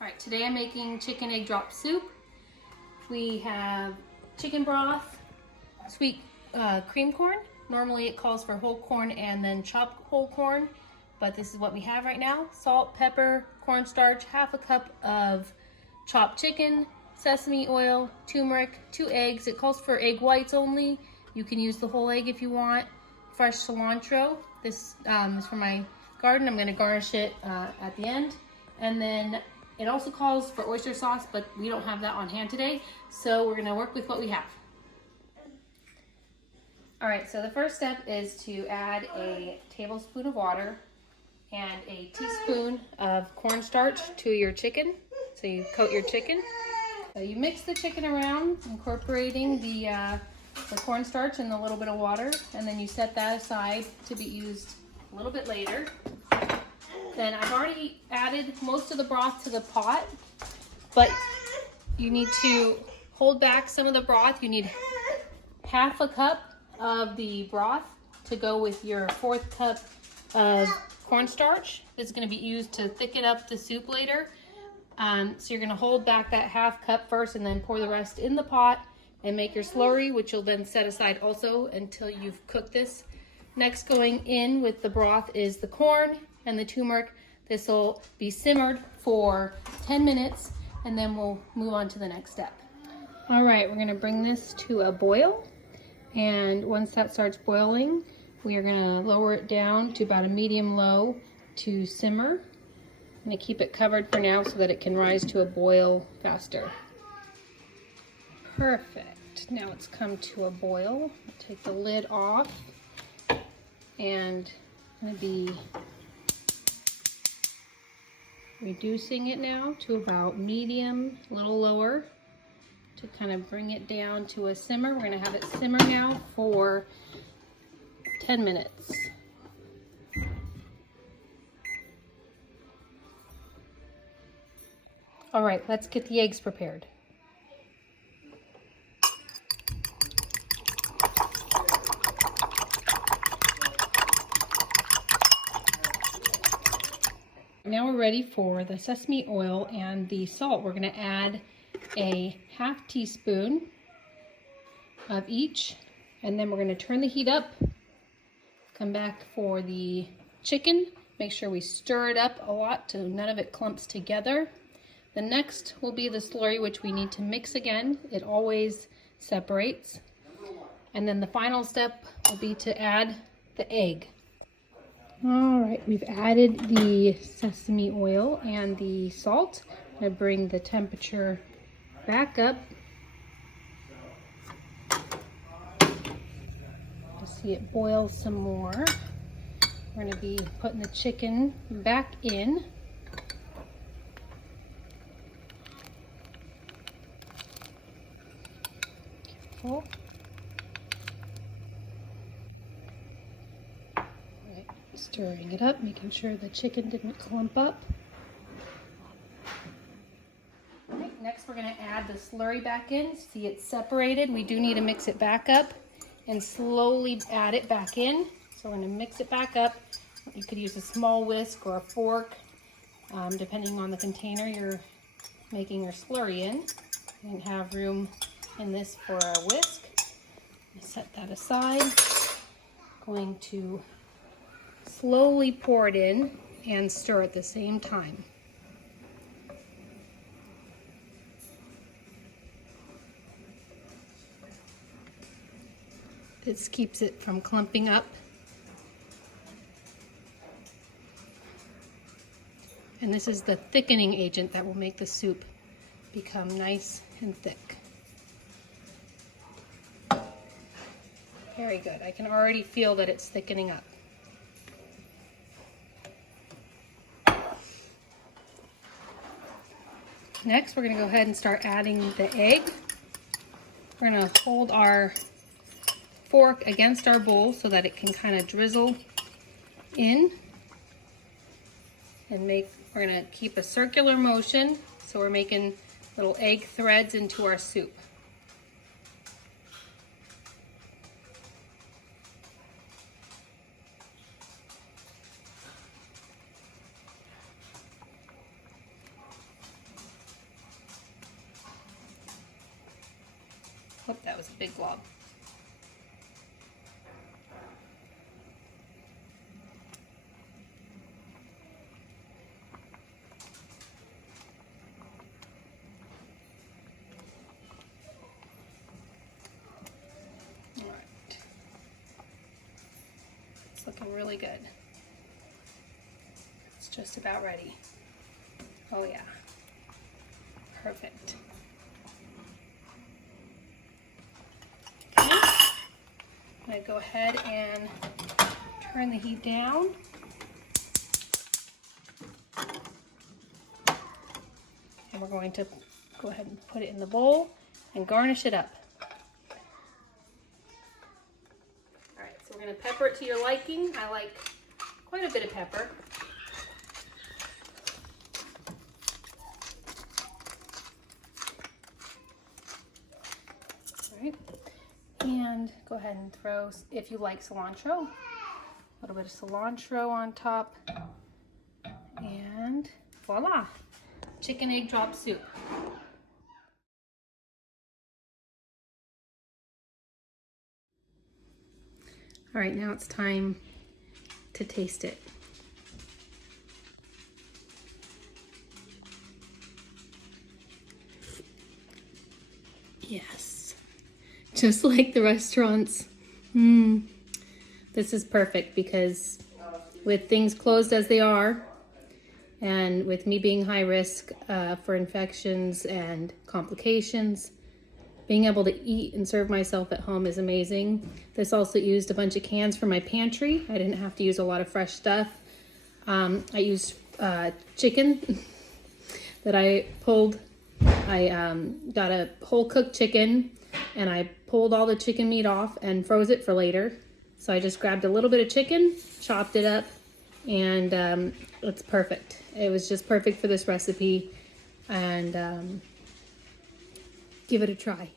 All right, today I'm making chicken egg drop soup. We have chicken broth, sweet cream corn. Normally it calls for whole corn and then chopped whole corn, but this is what we have right now. Salt, pepper, cornstarch, half a cup of chopped chicken, sesame oil, turmeric, 2 eggs. It calls for egg whites only. You can use the whole egg if you want. Fresh cilantro. This is from my garden. I'm gonna garnish it at the end. And then it also calls for oyster sauce, but we don't have that on hand today. So we're gonna work with what we have. All right, so the first step is to add a tablespoon of water and a teaspoon of cornstarch to your chicken. So you coat your chicken. So you mix the chicken around, incorporating the cornstarch and a little bit of water, and then you set that aside to be used a little bit later. Then I've already added most of the broth to the pot, but you need to hold back some of the broth. You need half a cup of the broth to go with your 4th cup of cornstarch. This is going to be used to thicken up the soup later. So you're going to hold back that half cup first and then pour the rest in the pot and make your slurry, which you'll then set aside also until you've cooked this. Next, going in with the broth is the corn and the turmeric. This will be simmered for 10 minutes and then we'll move on to the next step. All right, we're going to bring this to a boil. And once that starts boiling, we are going to lower it down to about a medium-low to simmer. I'm going to keep it covered for now so that it can rise to a boil faster. Perfect. Now it's come to a boil. I'll take the lid off, and I'm going to be reducing it now to about medium, a little lower, to kind of bring it down to a simmer. We're going to have it simmer now for 10 minutes. All right, let's get the eggs prepared. Now we're ready for the sesame oil and the salt. We're going to add a half teaspoon of each, and then we're going to turn the heat up, come back for the chicken, make sure we stir it up a lot so none of it clumps together. The next will be the slurry, which we need to mix again. It always separates. And then the final step will be to add the egg. All right, we've added the sesame oil and the salt. I'm going to bring the temperature back up. To see it boil some more. We're going to be putting the chicken back in. Careful. Right, stirring it up, making sure the chicken didn't clump up. Next, we're going to add the slurry back in. See, it's separated. We do need to mix it back up and slowly add it back in. So we're going to mix it back up. You could use a small whisk or a fork, depending on the container you're making your slurry in. You can have room in this for a whisk. Set that aside. Going to slowly pour it in and stir at the same time. This keeps it from clumping up. And this is the thickening agent that will make the soup become nice and thick. Very good. I can already feel that it's thickening up. Next, we're going to go ahead and start adding the egg. We're going to hold our fork against our bowl so that it can kind of drizzle in, and we're going to keep a circular motion so we're making little egg threads into our soup. Oh, that was a big glob. All right. It's looking really good. It's just about ready. Oh yeah. Perfect. Okay. I'm going to go ahead and turn the heat down. And we're going to go ahead and put it in the bowl and garnish it up. All right, so we're going to pepper it to your liking. I like quite a bit of pepper. And go ahead and throw, if you like cilantro, a little bit of cilantro on top. And voila, chicken egg drop soup. All right, now it's time to taste it. Yes, just like the restaurants. This is perfect because with things closed as they are, and with me being high risk for infections and complications, being able to eat and serve myself at home is amazing. This also used a bunch of cans from my pantry. I didn't have to use a lot of fresh stuff. I used chicken that I pulled. I got a whole cooked chicken and I pulled all the chicken meat off and froze it for later. So I just grabbed a little bit of chicken, chopped it up, and it's perfect. It was just perfect for this recipe, and give it a try.